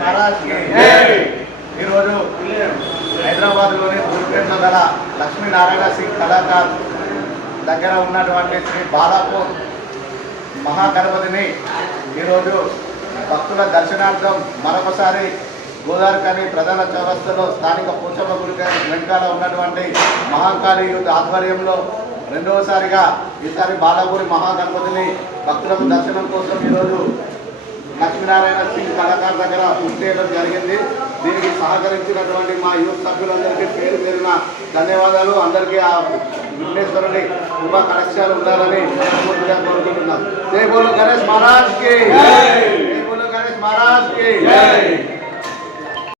మహారాజ్కి ఈరోజు హైదరాబాద్లోని బుల్పేట్లో గల లక్ష్మీనారాయణ సింగ్ కళాకార్ దగ్గర ఉన్నటువంటి శ్రీ బాలాపూర్ మహాగణపతిని ఈరోజు భక్తుల దర్శనార్థం మరొకసారి గోదావరికని ప్రధాన చౌరస్తాలో స్థానిక పోచమ్మ గుడి వెనకాల ఉన్నటువంటి మహాకాళి యూత్ ఆధ్వర్యంలో రెండవసారిగా ఈసారి బాలాపూరి మహాగణపతిని భక్తులకు దర్శనం కోసం ఈరోజు లక్ష్మీనారాయణ సింగ్ కళాకారు దగ్గర చేయడం జరిగింది. దీనికి సహకరించినటువంటి మా యూత్ సభ్యులందరికీ పేరు పేరున ధన్యవాదాలు. అందరికీ ఆ విఘ్నేశ్వరుని కృపా కటాక్షాలు ఉండాలని పూర్తిగా కోరుకుంటున్నాం. జై బోలో గణేష్ మహారాజ్కి.